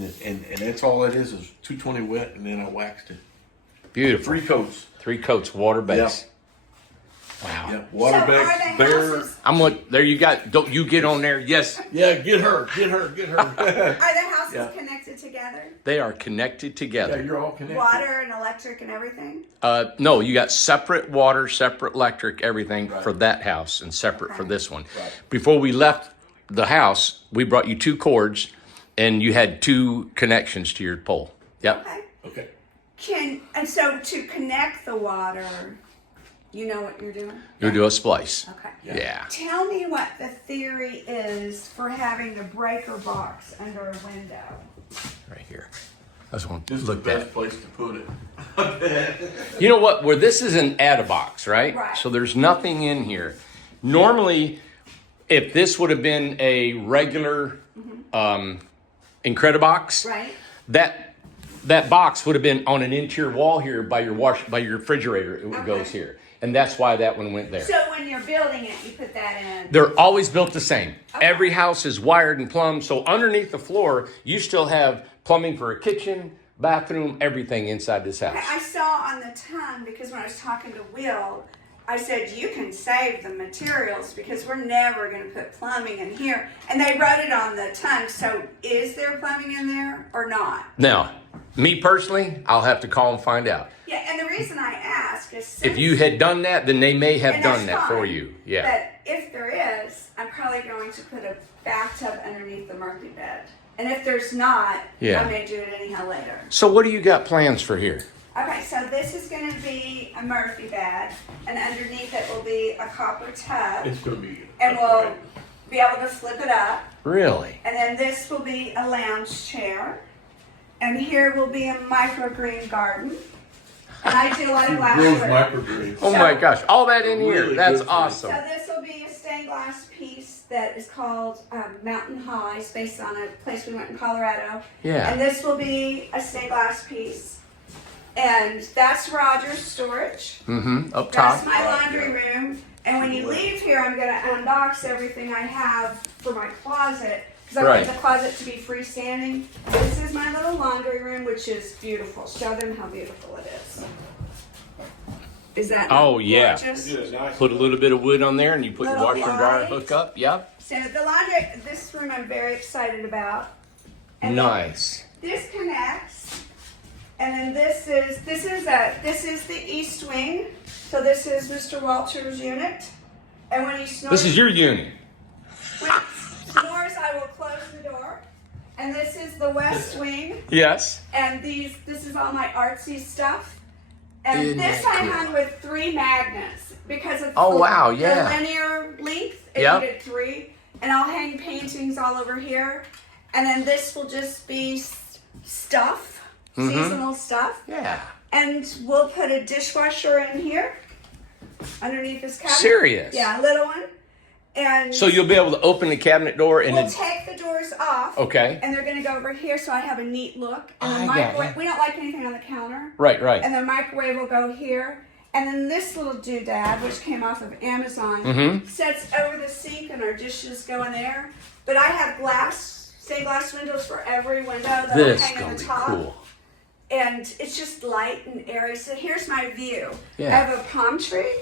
And that's all it is 220 wet, and then I waxed it. Beautiful. 3 coats. 3 coats, water base. Wow. Yeah, water So are bags, the bare. houses- I'm what there you got. Don't you get on there? Yes. Yeah, get her. Are the houses Yeah. connected together? They are connected Yeah, together. you're all connected. Water and electric and everything? No, you got separate water, separate electric, everything Right. for that house and separate for Okay. this one. Right. Before we left the house, we brought you 2 cords and you had 2 connections to your pole. Yep. Okay. Okay. And so to connect the water, you know what you're doing? You'll do a splice. Okay. Yeah. Tell me what the theory is for having the breaker box under a window. Right here. That's one. This is the Look at. best place to put it. You know what? Where this is an add-a-box, right? Right. So there's nothing in here. Normally, if this would have been a regular Incredibox, Right? that box would have been on an interior wall here by your refrigerator. It Okay. goes here, and that's why that one went there. So when you're building it, you put that in. They're always built the same. Okay. Every house is wired and plumbed, so underneath the floor, you still have plumbing for a kitchen, bathroom, everything inside this house. I saw on the ton, because when I was talking to Will, I said, you can save the materials because we're never going to put plumbing in here. And they wrote it on the ton. So is there plumbing in there or not? Now, me personally, I'll have to call and find out. Yeah, and the reason I ask is If you had done that, then they may have and done that's that for fine, you. Yeah. But if there is, I'm probably going to put a bathtub underneath the Murphy bed. And if there's not, Yeah. I may do it anyhow later. So what do you got plans for here? Okay, so this is going to be a Murphy bed, and underneath it will be a copper tub, It's going to be. and we'll be able to flip it up. Really? And then this will be a lounge chair, and here will be a microgreen garden. And I do a lot of Girls glassware. microgreens. Oh my gosh, all that in here. Really That's good for you. awesome. So this will be a stained glass piece that is called Mountain High. It's based on a place we went in Colorado. Yeah. And this will be a stained glass piece. And that's Roger's storage. Mm-hmm. Up That's top. my laundry room. And when you leave here, I'm going to unbox everything I have for my closet. Because I Right. want the closet to be freestanding. This is my little laundry room, which is beautiful. Show them how beautiful it is. Is that not Oh, yeah. gorgeous? Nice. Put a little bit of wood on there and you put your Little washer and dryer light. hook up. Yep. So the laundry, this room I'm very excited about. And Nice. then this connects, and then this is the east wing. So this is Mr. Walter's unit, and when he snores, This is your unit. when he snores, I will close the door. And this is the west wing, Yes. and this is all my artsy stuff. And Isn't this that I cool? hung with 3 magnets because of Oh, the, wow, the yeah. linear length. It Yep. needed 3, and I'll hang paintings all over here. And then this will just be stuff, seasonal stuff. Yeah. And we'll put a dishwasher in here underneath this cabinet. Serious? Yeah, a little one. And So you'll be able to open the cabinet door and we'll then. take the doors off. Okay. And they're going to go over here so I have a neat look. And I the got microwave, you. we don't like anything on the counter. Right, right. And the microwave will go here. And then this little doodad, which came off of Amazon, Mhm. sits over the sink and our dishes go in there. But I have stained glass windows for every window that will This hang gonna at the be top. cool. And it's just light and airy. So here's my view. Yeah. I have a palm tree.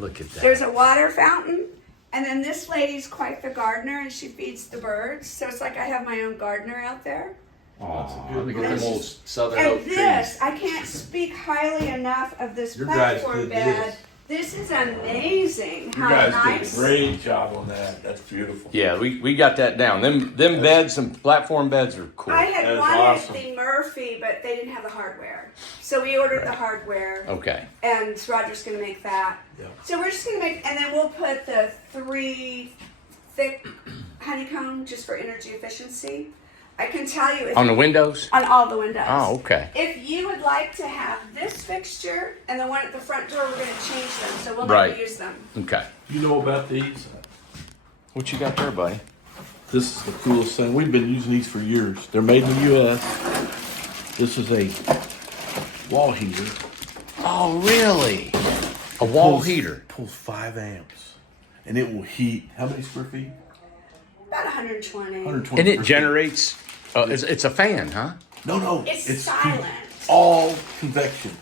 Look at that. There's a water fountain. And then this lady's quite the gardener and she feeds the birds. So it's like I have my own gardener out there. Aw, good look at them old southern And oak this, trees. I can't speak highly enough of this Your guys platform did bed. this. This is amazing. You How guys nice. did a great job on that. That's beautiful. Yeah, we got that down. Them beds and platform beds are cool. I had That is wanted awesome. the Murphy, but they didn't have the hardware. So we ordered the hardware. Okay. And Roger's gonna make that. Yeah. So we're just gonna make, and then we'll put the 3 thick honeycomb just for energy efficiency. I can tell you if On the windows? on all the windows. Oh, okay. If you would like to have this fixture and the one at the front door, we're gonna change them, so we'll Right. never use them. Okay. You know about these? What you got there, buddy? This is the coolest thing. We've been using these for years. They're made in the U.S. This is a wall heater. Oh, really? A wall Pulls- heater. Pulls 5 amps. And it will heat, how many square feet? About 120. 120 And it square feet. generates It's a fan, huh? No, It's silent. all convection.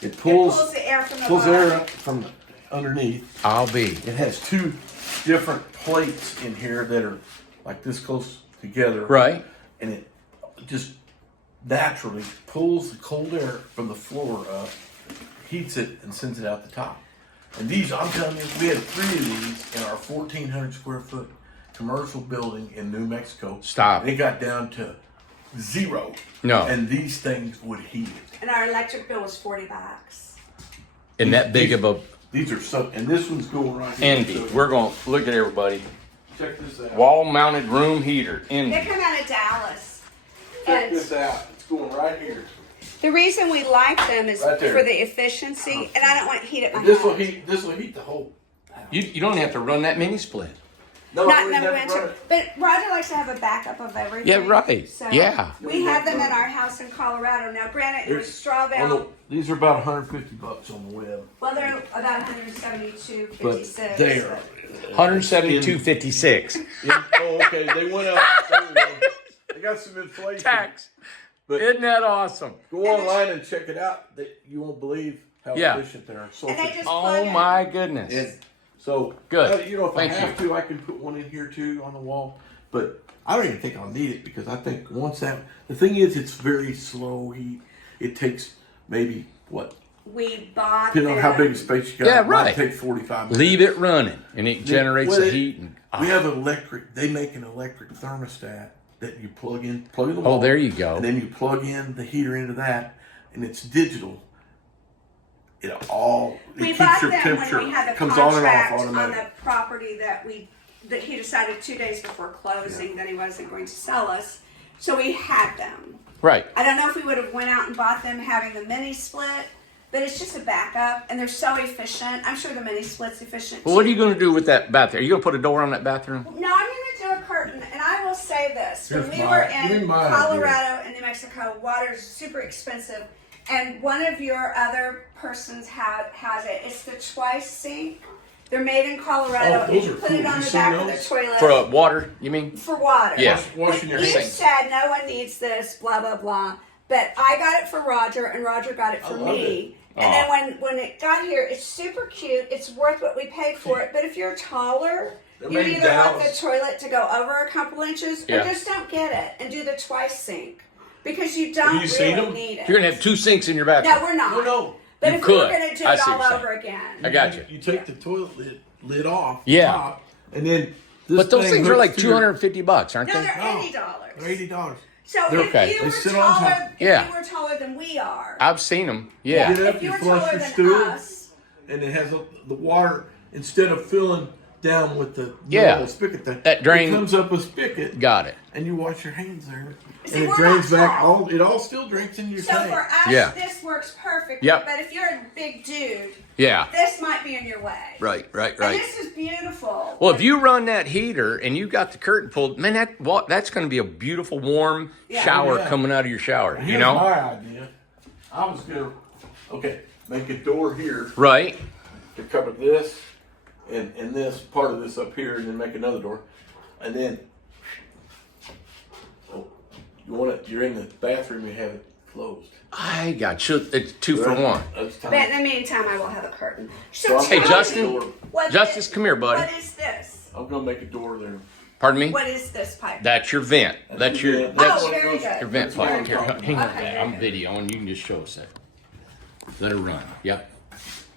It pulls, pulls the air from pulls above. air up from underneath. I'll be. It has two different plates in here that are like this close together. Right. And it just naturally pulls the cold air from the floor up, heats it, and sends it out the top. And these, I'm telling you, we had 3 of these in our 1,400 square foot commercial building in New Mexico. Stop. And it got down to 0. No. And these things would heat it. And our electric bill was $40. And that big of a These are so, and this one's going right here. Envy. So We're going to look at everybody. check this out. Wall-mounted room heater. They Envy. come out of Dallas. Check And this out. It's going right here. the reason we like them is Right there. for the efficiency, and I don't want to heat at my This will house. heat. This will heat the whole. You don't have to run that mini split. No, Not we in the never run winter. it. But Roger likes to have a backup of everything. Yeah, right. So Yeah. We have them at our house in Colorado. Now, granted, it was straw bale. These are about $150 on the web. Well, they're about 172.56. But they are. 172.56. Oh, okay. They went up. There we go. They got some inflation. Tax. But Isn't that awesome? go online and check it out. You won't believe how Yeah. efficient they are. So And they efficient. just plug Oh in. my goodness. And so Good. You know, if Thank I have to, I can put one in here too on the wall. But I don't even think I'll need it because I think once that the thing is, it's very slow heat. It takes maybe what, We bought depending on how big a space you got. Yeah, it might right. take 45 minutes. Leave it running, and it generates Well, the heat. And, We have an electric. They make an electric thermostat that you plug in the wall. oh, there you go. And then you plug in the heater into that, and it's digital. It We keeps bought your them temperature, when we had the comes on and contract off on automatic. the property that he decided 2 days before closing that he wasn't going to sell us. So we had them. Right. I don't know if we would have went out and bought them having the mini split, but it's just a backup, and they're so efficient. I'm sure the mini split's efficient. Well, what are too. you going to do with that bathroom? Are you going to put a door on that bathroom? No, I'm going to do a curtain, and I will say this: Here's when we my- were give me in my Colorado and New Mexico, water's super expensive, and one of your other persons has it. It's the twice sink. They're made in Colorado. Oh, those you are put it cool. on You the seen back of the those? toilet For water, you mean? for water. Yeah. Washing your You hands. said no one needs this, blah blah blah. But I got it for Roger, and Roger got it for love me. it. And then when it got here, it's super cute. It's worth what we paid for it. But if you're taller, They're you made in either want the Dallas. toilet to go over a couple inches, Yeah. or just don't get it and do the twice sink because you don't Have you seen really them? need it. You're going to have 2 sinks in your bathroom. No, we're not. No, no. But You if we were could. going to do I it see all what you're over again, I got you. You take the toilet lid off. the Yeah. top, and then. This But those thing things are like hooks to your- $250, aren't no, they? they're No. $80. They're $80. So They're if okay. you They were sit on top. taller, Yeah. if you were taller than we are, I've seen them. Yeah. Get up, if you you were flush taller your than stool, us, and it has the water instead of filling down with the Yeah. little spigot thing. That drain- It comes up a spigot, Got it. and you wash your hands there, See, and it we're drains not back. tall. It all still drains into your so tank. for us, Yeah. this works perfectly. Yep. But if you're a big dude, Yeah. this might be in your way. Right. And this is beautiful. Well, if you run that heater and you got the curtain pulled, man, that's going to be a beautiful warm Yeah. shower Yeah. coming out of your shower. Here's You know, my idea. I was gonna make a door here right? to cover this and this part of this up here, and then make another door, and then you want it. You're in the bathroom. You have it closed. I got you. It's 2 for 1. That's time. But in the meantime, I will have a curtain. So So I'm Hey, tell Justin. me, what Justice, come here, buddy. What is this? I'm gonna make a door there. Pardon me. What is this pipe? That's your vent. That's your. Yeah. That's Oh, very good. your vent Very pipe. Here, good. hang on. Okay, I'm very good. videoing. You can just show us that. Let it run. Yep.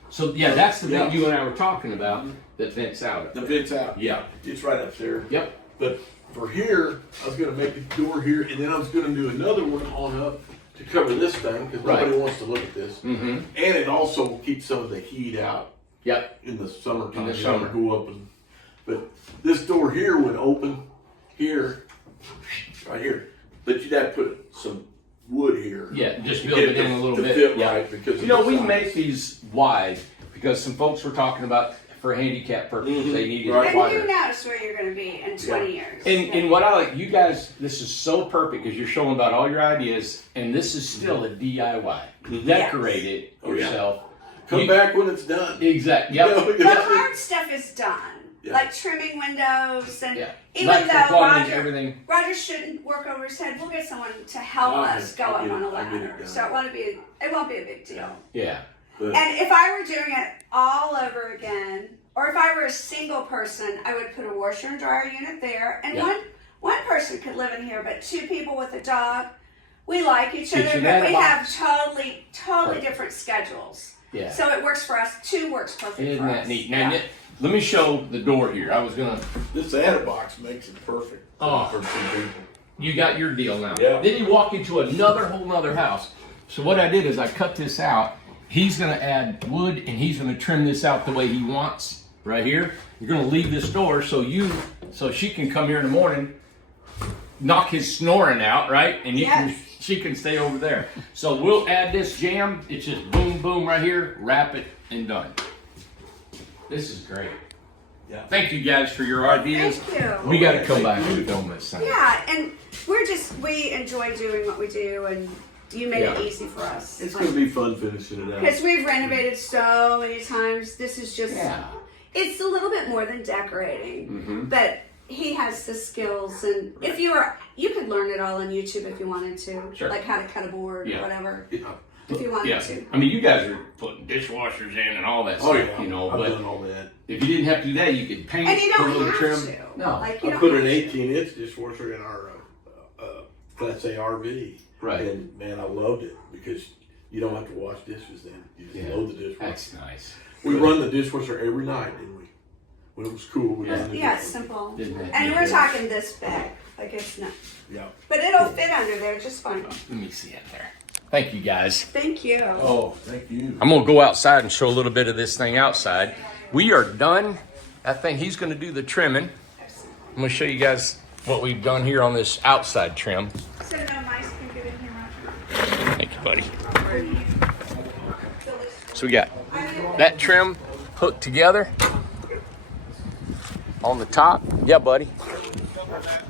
So yeah, that's the vent Yeah. you and I were talking about. That vents out. The vent's out. Yeah. It's right up there. Yep. But for here, I was gonna make a door here, and then I was gonna do another one on up to cover this thing because Right. nobody wants to look at this. Mm-hmm. And it also will keep some of the heat out Yep. in the summertime. In the You summer. know, go up and. But this door here would open here, right here. But you'd have to put some wood here. Yeah, just to build get it in a little to bit. fit Yeah. right because You know, of the we size. make these wide because some folks were talking about for handicap purposes they needed Right. it And wider. you notice where you're going to be in 20 years. And what I like, you guys, this is so perfect because you're showing about all your ideas, and this is still a DIY. Decorate it Oh, yeah. yourself. Come You- back when it's done. Exactly. You Yep. know, the hard stuff is done. Yeah. like trimming windows, and Yeah. even Electrical, though plumbing, everything. Roger shouldn't work over his head, we'll get someone to help us go up on a I'll get it ladder. done. So it won't be a big deal. Yeah. But And if I were doing it all over again, or if I were a single person, I would put a washer and dryer unit there, and Yeah. one person could live in here, but two people with a dog, we like each other, Kitchenette but we box. have totally Perfect. different schedules. Yeah. So it works for us. Two works perfect Isn't for that us. neat? Now, let me show the door here. I was gonna. this ad box makes it perfect Oh. for some people. You got your deal now. Yeah. Then you walk into another whole nother house. So what I did is I cut this out. He's gonna add wood and he's gonna trim this out the way he wants right here. You're gonna leave this door so she can come here in the morning, knock his snoring out, right? And Yes. she can stay over there. So we'll add this jam. It's just boom, boom right here, wrap it and done. This is great. Yeah. Thank you guys for your ideas. Thank you. We gotta come back and film this thing. Yeah, and we enjoy doing what we do, and you made it Yeah. easy for us. It's gonna be fun finishing it out. Because we've renovated so many times. This is just, Yeah. it's a little bit more than decorating, Mm-hmm. but he has the skills, and if you could learn it all on YouTube if you wanted to, Sure. like how to cut a board Yeah. or whatever, Yeah. if you wanted Yeah, to. I mean, you guys are putting dishwashers in and all that Oh stuff, yeah, you know. I've But done all that. if you didn't have to do that, you could paint, And you put a don't little have trim. to. No, Like, you I don't put have an to. 18-inch dishwasher in our Class A RV. Right. And man, I loved it because you don't have to wash dishes then. You just Yeah. load the dishwasher. that's nice. We run the dishwasher every night, didn't we? When it was cool, we run the Yeah, it's dishwasher. simple. Didn't have And to we're do talking this big, like it's not, Yeah. but it'll fit under there just fine. Let me see it there. Thank you, guys. Thank you. Oh, thank you. I'm gonna go outside and show a little bit of this thing outside. We are done. I think he's gonna do the trimming. I'm gonna show you guys what we've done here on this outside trim. So no mice can get in here, Roger. Thank you, buddy. So we got that trim hooked together on the top. Yeah, buddy.